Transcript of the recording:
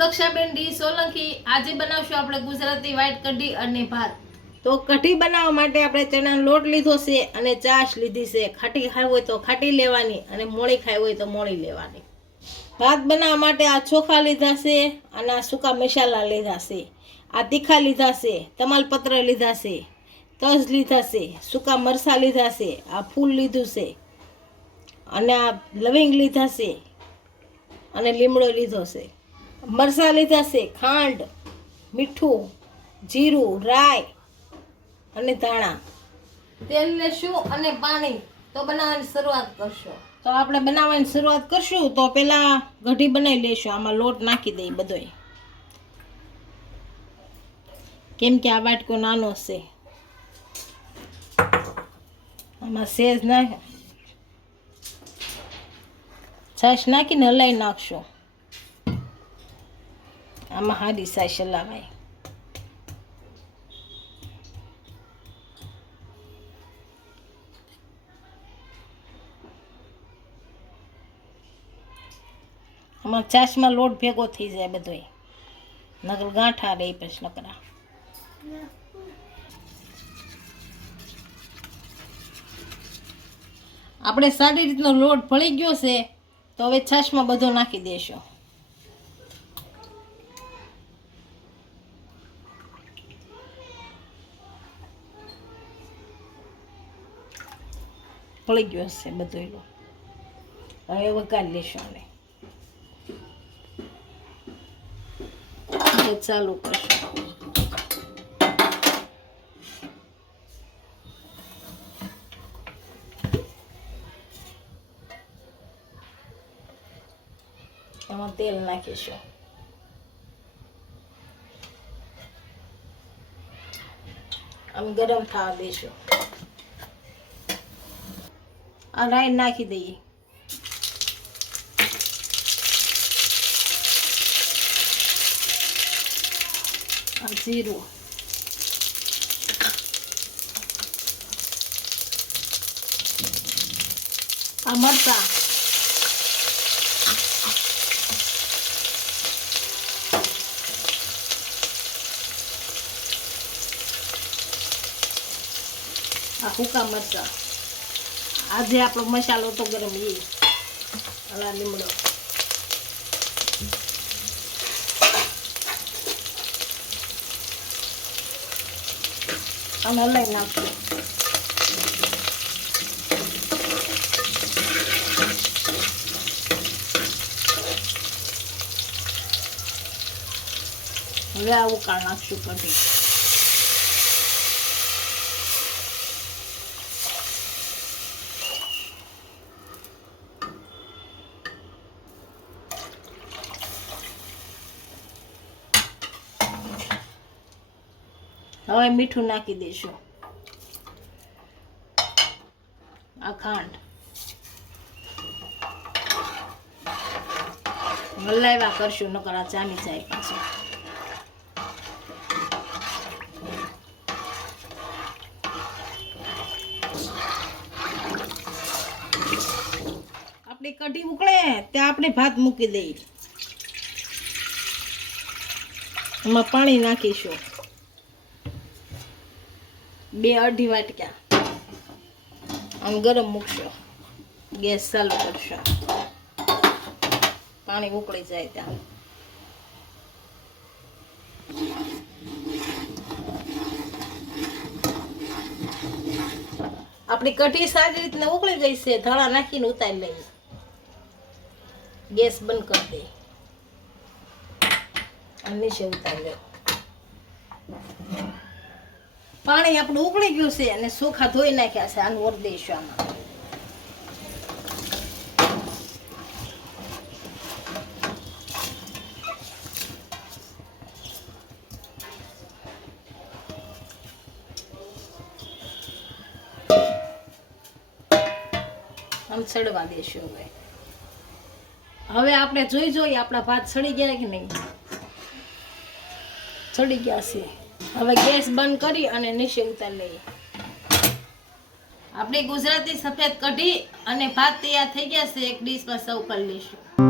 દક્ષાબેન D Solanki આજે બનાવશું આપણે ગુજરાતી વ્હાઈટ કઢી અને ભાત. તો કઢી બનાવવા માટે આપણે ચણાનો લોટ લીધો છે અને ચાશ લીધી છે. ખાટી ખાવી હોય તો ખાટી લેવાની અને મોળી ખાવી હોય તો મોળી લેવાની. ભાત બનાવવા માટે આ ચોખા લીધા છે અને આ સૂકા મસાલા લીધા છે. આ તીખા લીધા છે તમાલપત્ર લીધા છે, તજ લીધા છે, સૂકા મરચાં લીધા છે, આ ફૂલ લીધું છે અને આ લવિંગ લીધા છે અને લીમડો લીધો છે. મરચાં લીધા છે ખાંડ મીઠું જીરું રાઈ અને ધાણા. તેલ લેશું અને પાણી? તો બનાવવાની શરૂઆત કરશો. તો આપણે બનાવવાની શરૂઆત કરશું તો પહેલાં કઢી બનાવી લઈશું આમાં લોટ નાખી દઈ બધોય. કેમ કે આ વાટકો નાનો છે. આમાં સેજ નાખ છાશ નાખીને હલાવી નાખશો. આમાં હારી સાશ હલાવાય આમાં છાશમાં લોટ ભેગો થઈ જાય બધોય. નગર ગાંઠા રે પ્રશ્ન નકરા આપણે સારી રીતનો લોટ ભળી ગયો છે, તો હવે છાશમાં બધો નાખી દેશો. ભળી ગયો હશે બધો લોટ હવે વઘારી લેશું હવે ચાલુ કરશું. એમાં તેલ નાખીશું. આમ ગરમ થવા દઈશું. રાઈ નાખી દઈએ. જીરું. આ મરચાં. આ હુકા મરચાં. આજે આપણો મસાલો તો ગરમ એ હલા લીમડો. અને હલાઈ નાખશું હવે આ કાળ નાખશું કઢી હવે મીઠું નાખી દઈશું આ ખાંડ. હલાવ્યા કરશું, નકર આ ચામી જાય પાછું. આપણી કઢી ઉકળે, ત્યાં આપણે ભાત મૂકી દઈએ. એમાં પાણી નાખીશું. બે અઢી વાટક્યા. આમ ગરમ મૂકશો. ગેસ ચાલુ કરશો. પાણી ઉકળી જાય ત્યાં. આપણી કઢી સારી રીતના ઉકળી ગઈ છે. ધણા નાખીને ઉતારી લઈએ. ગેસ બંધ કરી દઈએ. અને નીચે ઉતારી લઈએ પાણી આપણું ઉકળી ગયું છે અને સુખા ધોઈ નાખ્યા છે આનું ઓર દઈશું આમાં. આમ ચડવા દેશું હવે. હવે આપણે જોઈ જોઈ આપણા ભાત ચડી ગયા કે નહીં? ચડી ગયા છે હવે ગેસ બંધ કરી અને નીચે ઉતાર લઈએ. આપણી ગુજરાતી સફેદ કઢી અને ભાત તૈયાર થઈ ગયા છે. એક ડીશમાં સૌ કરી લઈશું.